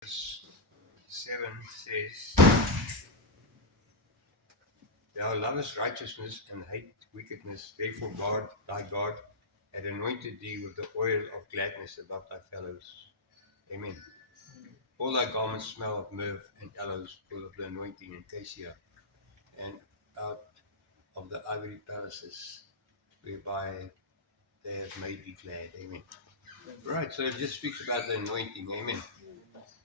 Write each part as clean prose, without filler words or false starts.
Verse 7 says, Thou lovest righteousness and hate wickedness, therefore God, thy God, hath anointed thee with the oil of gladness above thy fellows. Amen. All thy garments smell of myrrh and aloes, full of the anointing and cassia, and out of the ivory palaces, whereby they have made thee glad. Amen. Right, so it just speaks about the anointing. Amen.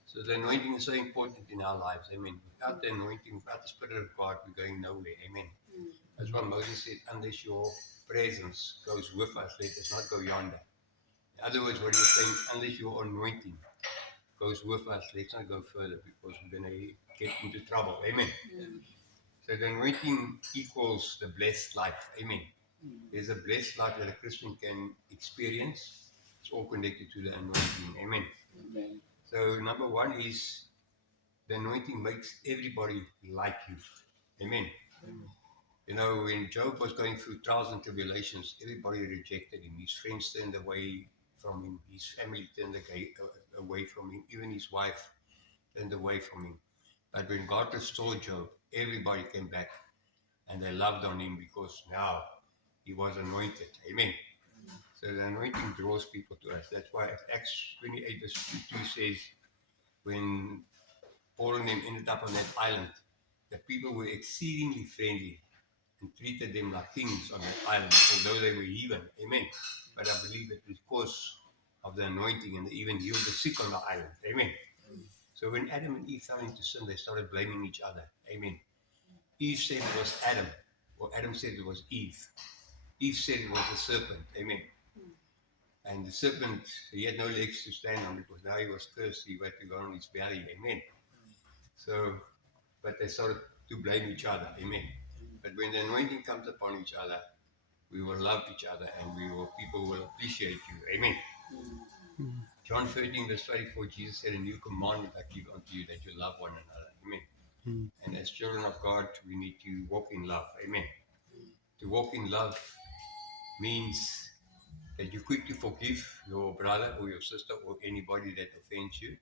So the anointing is so important in our lives. Amen. Without the anointing, without the Spirit of God, we're going nowhere. Amen. That's what Moses said, unless your presence goes with us, let us not go yonder. In other words, what he's saying, unless your anointing goes with us, let's not go further, because we're going to get into trouble. Amen. So the anointing equals the blessed life. Amen. There's a blessed life that a Christian can experience. It's all connected to the anointing. Amen. Amen. So number one is the anointing makes everybody like you. Amen. You know, when Job was going through trials and tribulations, everybody rejected him. His friends turned away from him. His family turned away from him. Even his wife turned away from him. But when God restored Job, everybody came back and they loved on him because now he was anointed. Amen. So the anointing draws people to us. That's why Acts 28 verse 2 says, when Paul and them ended up on that island, the people were exceedingly friendly and treated them like kings on that island, although they were heathen. Amen. But I believe it was because of the anointing, and they even healed the sick on the island. Amen. So when Adam and Eve fell into sin, they started blaming each other. Amen. Eve said it was Adam, or Adam said it was Eve. Eve said it was the serpent. Amen. And the serpent, he had no legs to stand on because now he was cursed. He had to go on his belly. Amen. So, but they started to blame each other. Amen. But when the anointing comes upon each other, we will love each other and people will appreciate you. Amen. John 13 verse 34, Jesus said, a new commandment I give unto you, that you love one another. Amen. And as children of God, we need to walk in love. Amen. To walk in love means that you're quick to forgive your brother or your sister or anybody that offends you.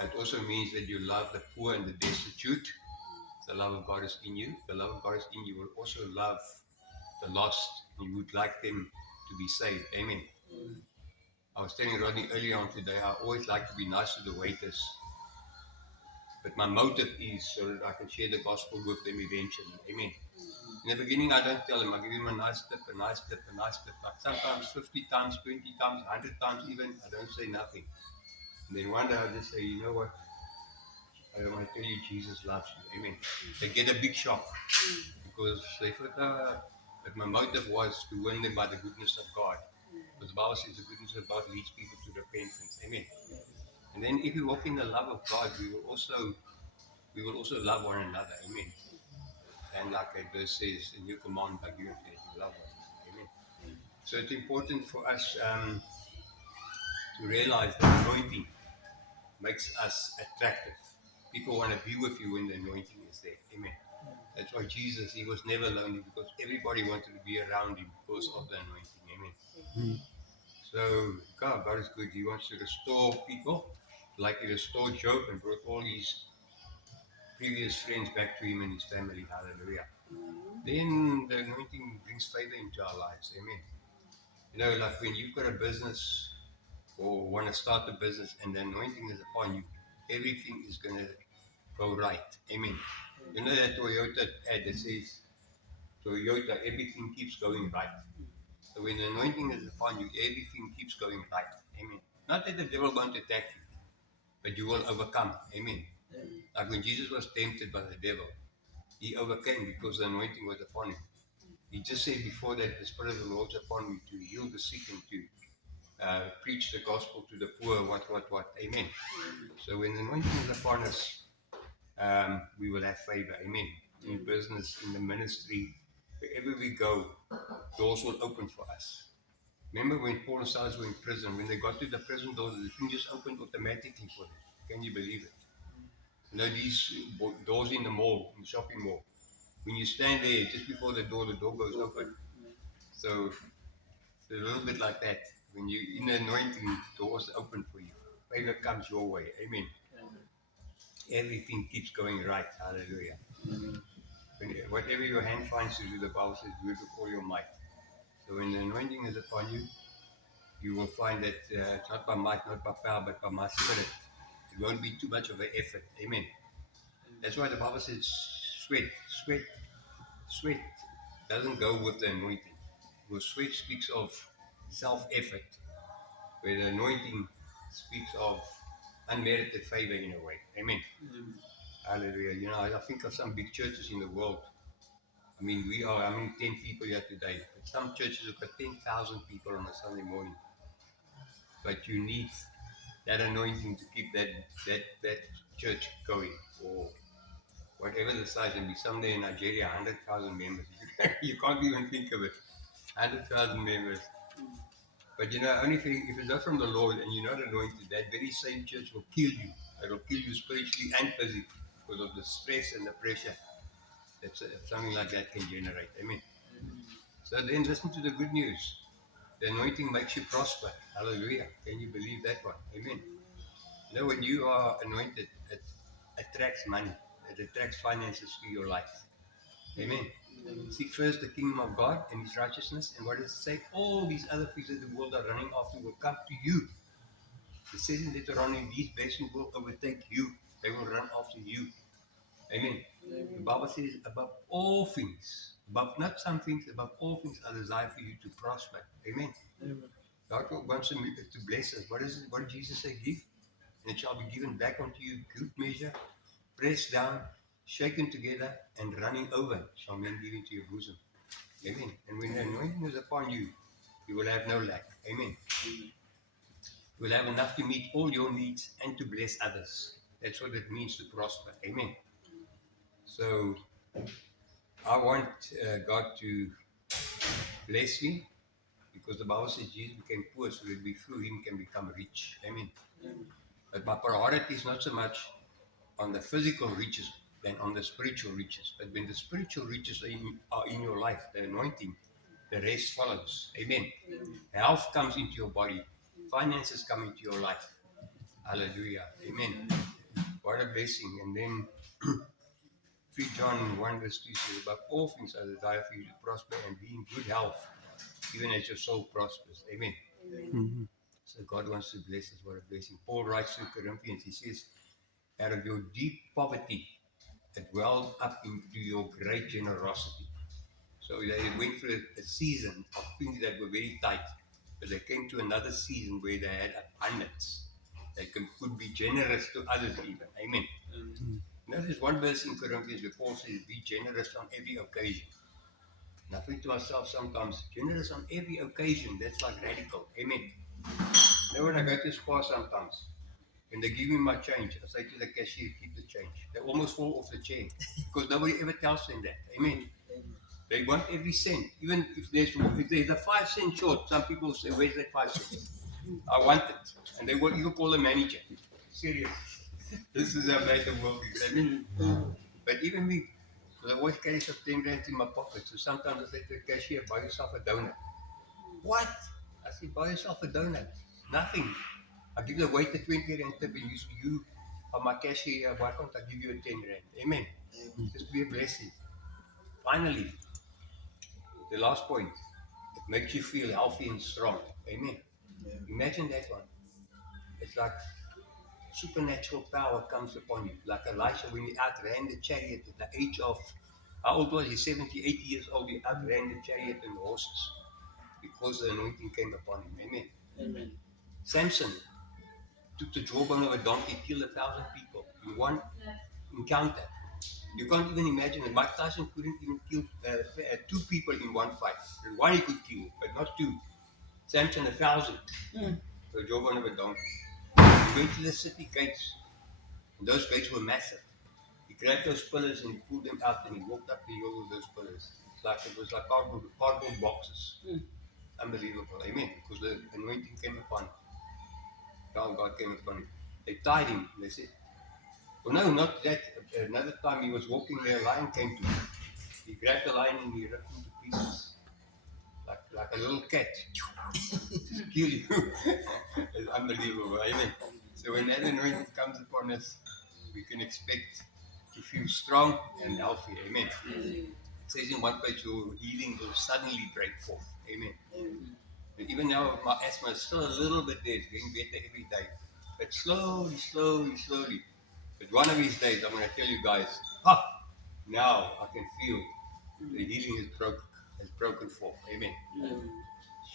It also means that you love the poor and the destitute. The love of God is in you. The love of God is in you. You will also love the lost. You would like them to be saved. Amen. I was telling Rodney earlier on today, I always like to be nice to the waiters. But my motive is so that I can share the gospel with them eventually. Amen. In the beginning, I don't tell them. I give them a nice tip, a nice tip, a nice tip. Like sometimes 50 times, 20 times, 100 times even, I don't say nothing. And then one day I just say, you know what? I want to tell you Jesus loves you. Amen. They get a big shock because they thought, but my motive was to win them by the goodness of God. Because the Bible says the goodness of God leads people to repentance. Amen. And then if we walk in the love of God, we will also love one another. Amen. And like that verse says, a new command I give you, that you love one another. Amen. So it's important for us to realize that anointing makes us attractive. People want to be with you when the anointing is there. Amen. That's why Jesus, he was never lonely, because everybody wanted to be around him because of the anointing. Amen. So God is good. He wants to restore people, like he restored Job and brought all his previous friends back to him and his family. Hallelujah. Then the anointing brings favor into our lives. Amen. You know, like when you've got a business or want to start a business and the anointing is upon you, everything is going to go right. Amen. You know that Toyota ad that says, Toyota, everything keeps going right. So when the anointing is upon you, everything keeps going right. Amen. Not that the devil won't attack you, but you will overcome. Amen. Like when Jesus was tempted by the devil, he overcame because the anointing was upon him. He just said before that, the Spirit of the Lord is upon me to heal the sick and to preach the gospel to the poor, what. Amen. So when the anointing is upon us, we will have favor. Amen. In business, in the ministry, wherever we go, doors will open for us. Remember when Paul and Silas were in prison, when they got to the prison doors, the thing just opened automatically for them. Can you believe it? You know, these doors in the mall, in the shopping mall, when you stand there, just before the door goes open. So it's a little bit like that. When you're in the anointing, doors open for you. Favor comes your way. Amen. everything keeps going right. Hallelujah. Whatever your hand finds to do, the Bible says, do it with all your might. So when the anointing is upon you, you will find that it's not by might, not by power, but by my spirit. It won't be too much of an effort. Amen. That's why the Bible says sweat doesn't go with the anointing. Because sweat speaks of self-effort, where the anointing speaks of unmerited favor in a way. Amen. Hallelujah. You know, I think of some big churches in the world. I mean, we are, 10 people here today. But some churches have got 10,000 people on a Sunday morning. But you need that anointing to keep that church going, or whatever the size. And be someday in Nigeria, 100,000 members. You can't even think of it. 100,000 members. But you know, only thing, if it's not from the Lord and you're not anointed, that very same church will kill you. It will kill you spiritually and physically because of the stress and the pressure that something like that can generate. Amen. So then listen to the good news. The anointing makes you prosper. Hallelujah. Can you believe that one? Amen. You know, when you are anointed, it attracts money. It attracts finances to your life. Amen. Seek first the kingdom of God and His righteousness, and what does it say? All these other things that the world are running after will come to you. It says in Deuteronomy, these blessings will overtake you. They will run after you. Amen. The Bible says, above all things, above not some things, above all things, I desire for you to prosper. Amen. God wants to bless us. What is it? What did Jesus say? Give, and it shall be given back unto you, good measure, pressed down, shaken together, and running over, shall men give into your bosom. Amen. And when the anointing is upon you, you will have no lack. Amen. You will have enough to meet all your needs and to bless others. That's what it means to prosper. Amen. So I want God to bless me, because the Bible says Jesus became poor so that we through Him can become rich. Amen. But my priority is not so much on the physical riches than on the spiritual riches. But when the spiritual riches are in your life, the anointing, the rest follows. Amen. Health comes into your body. Finances come into your life. Hallelujah. Amen. What a blessing. And then 3 John 1 verse 2 says, above all things I desire for you to prosper and be in good health, even as your soul prospers. Amen. Mhm. So God wants to bless us. What a blessing. Paul writes to Corinthians, he says, out of your deep poverty, it welled up into your great generosity. So they went through a season of things that were very tight, but they came to another season where they had abundance. They could be generous to others even. Amen. You know, there's one verse in Corinthians where Paul says, be generous on every occasion. And I think to myself sometimes, generous on every occasion, that's like radical. Amen. You know, when I go to Spar sometimes, when they give me my change, I say to the cashier, keep the change. They almost fall off the chair because nobody ever tells them that. Amen. They want every cent. Even if there's a 5 cent short, some people say, where's that 5 cents? I want it. And they will even call the manager. Serious. This is how bad the world is. I mean, but even me, because I always carry some 10 rand in my pocket. So sometimes I say to the cashier, buy yourself a donut. What? I said, buy yourself a donut. Nothing. I give the waiter 20 rand tip, and you are my cashier. Why can't I give you a 10 rand? Amen. Just be a blessing. Finally, the last point, it makes you feel healthy and strong. Amen. Imagine that one. It's like supernatural power comes upon you. Like Elisha, when he outran the chariot at the age of, how old was he? 70, 80 years old. He outran the chariot and the horses because the anointing came upon him. Amen. Samson took the jawbone of a donkey, killed 1,000 people in one encounter. You can't even imagine it. Mike Tyson couldn't even kill 2 people in one fight. One he could kill, but not 2. Samson 1,000. The jawbone of a donkey. He went to the city gates, and those gates were massive. He grabbed those pillars and he pulled them out, and he walked up the hill with those pillars. It was like cardboard boxes. Unbelievable. Amen. Because the anointing came upon him. God came upon him. They tied him. They said, well, no, not that. Another time he was walking there, a lion came to him. He grabbed the lion and he ripped him to pieces. Like a little cat. Just kill you. It's unbelievable. Amen. So when that anointing comes upon us, we can expect to feel strong and healthy. Amen. It says in one place your healing will suddenly break forth. Amen. And even now my asthma is still a little bit there, it's getting better every day. But slowly, slowly, slowly. But one of these days I'm going to tell you guys, now I can feel the healing has broken forth. Amen.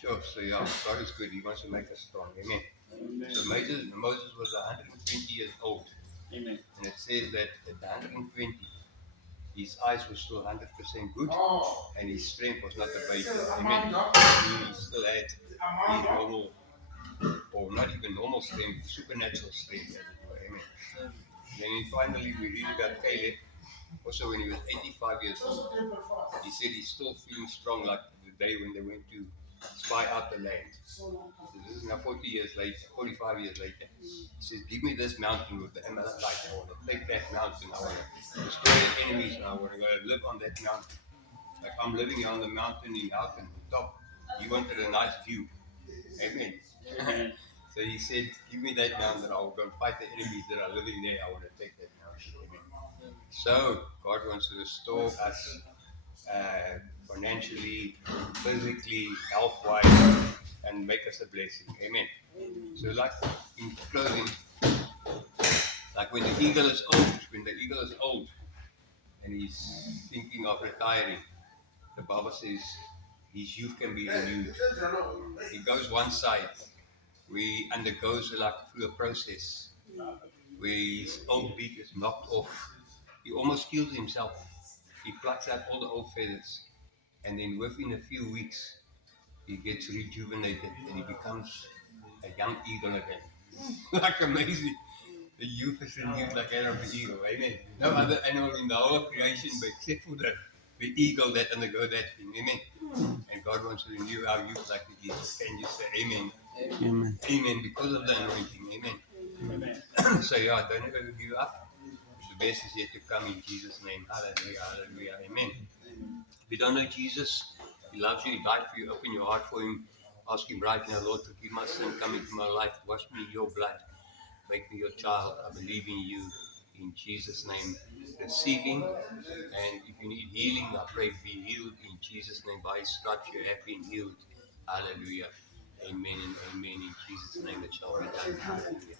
Sure, so yeah, God is good. He wants to make us strong. Amen. So Moses was 120 years old. Amen. And it says that at 120, his eyes were still 100% good, and his strength was not abated. Amen. He still had his normal, or not even normal strength, supernatural strength. Amen. Then finally we read about Caleb, also when he was 85 years old. He said he's still feeling strong like the day when they went to spy out the land. So this is now 40 years later, 45 years later. He says, give me this mountain with the Amalekite. I want to take that mountain. I want to destroy the enemies, and I want to go live on that mountain. Like I'm living here on the mountain in Alton, top. He wanted a nice view. Amen. So he said, give me that mountain. I will go fight the enemies that are living there. I want to take that mountain. Amen. So God wants to restore us financially, physically, health-wise, and make us a blessing. Amen. So like in closing, like when the eagle is old and he's thinking of retiring, the Bible says his youth can be renewed. He goes one side where he undergoes like through a process where his old beak is knocked off. He almost kills himself. He plucks out all the old feathers, and then within a few weeks he gets rejuvenated and he becomes a young eagle again. Like amazing. The youth is renewed like that of the eagle. Amen. No other animal in the whole of creation but except for the eagle that undergo that thing. Amen. And God wants to renew our youth like the eagle. Can you say amen? Amen. Amen. Because of the anointing. Amen. Amen. So yeah, don't ever give up. The best is yet to come in Jesus' name. Hallelujah. Hallelujah. Amen. If you don't know Jesus, He loves you, He died for you, open your heart for Him. Ask Him right now, Lord, forgive my sin, come into my life, wash me in your blood, make me your child. I believe in you. In Jesus' name, receiving. And if you need healing, I pray be healed in Jesus' name. By His stripes you have been healed. Hallelujah. Amen and amen. In Jesus' name it shall be done. Hallelujah.